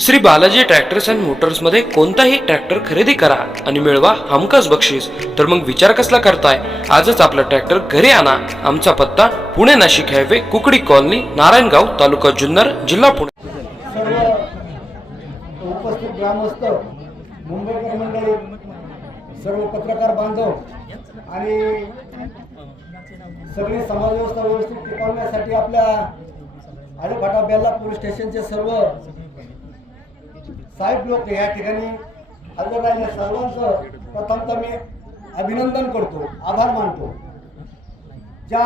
Shri Balaji tractors and मोटर्समध्ये कोणताही tractor खरेदी करा आणि मिळवा हमखास बक्षीस. तर मग विचार कसला करताय? आजच आपला ट्रॅक्टर घरी आणा. आमचा पत्ता पुणे नाशिक हायवे कुकडी कॉलनी नारायणगाव तालुका जुन्नर जिल्हा पुणे. सर्व उपस्थित ग्रामस्थ मुंबईकर मंडळी सर्व पत्रकार बांधव आणि सगळी समाज व्यवस्था व्यवस्थित टिकवण्यासाठी आपल्या आळेफाटा बेल्ला पोलीस स्टेशनचे सर्व साहेब लोक या ठिकाणी हजर राहिल्या सर्वांचं प्रथमतः मी अभिनंदन करतो आभार मानतो. ज्या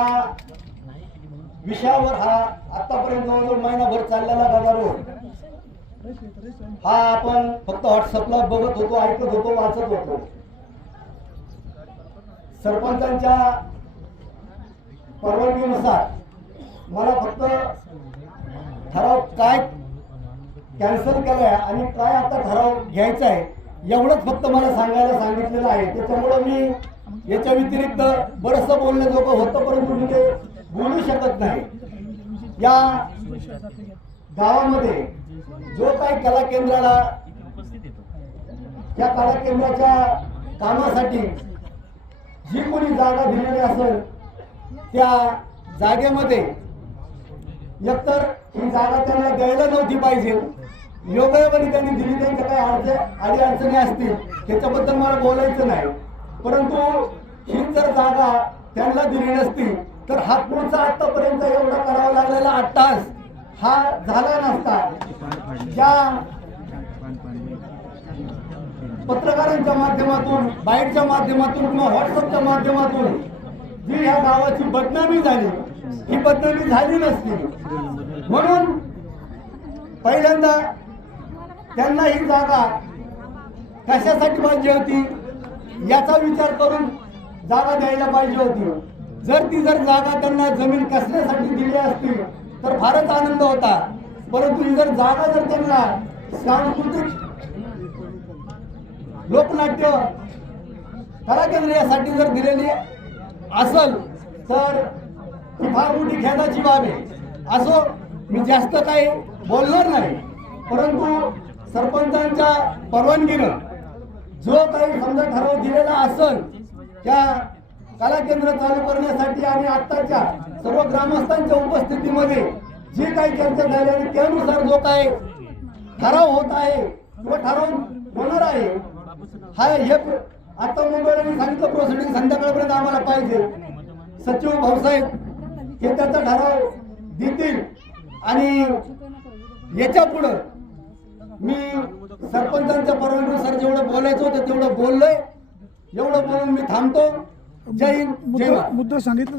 विषयावर हा आतापर्यंत जवळजवळ महिनाभर चाललेला गदारोळ हा आपण फक्त व्हॉट्सअपला बघत होतो ऐकत होतो वाचत होतो. सरपंचांच्या परवानगीनुसार मला फक्त ठराव काय कॅन्सल केलाय आणि काय आता ठराव घ्यायचा आहे एवढंच फक्त मला सांगायला सांगितलेलं आहे. त्याच्यामुळं मी याच्या व्यतिरिक्त बरंचसं बोलण्याजोगं होतं परंतु मी ते बोलू शकत नाही. या गावामध्ये जो काही कला केंद्राला या कला केंद्राच्या कामासाठी जी कोणी जागा दिलेली असेल त्या जागेमध्ये एकतर ही जागा त्यांना द्यायला नव्हती पाहिजे योगायोगाने त्यांनी दिली त्यांच्या काही अडचण अडी अडचणी असतील त्याच्याबद्दल मला बोलायचं नाही. परंतु ही जर जागा त्यांना दिली नसती तर हा पुढचा आतापर्यंत एवढा करावा लागलेला आठ तास हा झाला नसता. ज्या पत्रकारांच्या माध्यमातून बाईटच्या माध्यमातून किंवा व्हॉट्सअपच्या माध्यमातून जी ह्या गावाची बदनामी झाली ही बदनामी झाली नसती. म्हणून पहिल्यांदा त्यांना ही जागा कशासाठी पाहिजे होती? याचा विचार करून जागा द्यायला पाहिजे होती. जर ती जर जागा त्यांना जमीन कसण्यासाठी दिली असती तर फारच आनंद होता. परंतु ही जर जागा जर त्यांना सांस्कृतिक लोकनाट्य कला केंद्र यासाठी जर दिलेली असल तर ही फार मोठी खेदाची बाब आहे. असो मी जास्त काही बोलणार नाही. परंतु सरपंचांच्या परवानगीनं जो काही समजा ठराव दिलेला असेल त्या कला केंद्र चालू करण्यासाठी आणि आत्ताच्या सर्व ग्रामस्थांच्या उपस्थितीमध्ये जी काही चर्चा झाली आणि त्यानुसार जो काय ठराव होत आहे किंवा ठराव होणार आहे हा हे आता मुंबईला सांगितलं प्रोसिडिंग संध्याकाळपर्यंत आम्हाला पाहिजे. सचिव भाऊसाहेब हे त्याचा ठराव देतील आणि याच्या पुढं मी सरपंचांच्या परवानगीनुसार जेवढं बोलायचं होतं तेवढं बोललोय. एवढं बोलून मी थांबतो. जय हिंद. जय मुद्दा सांगितलं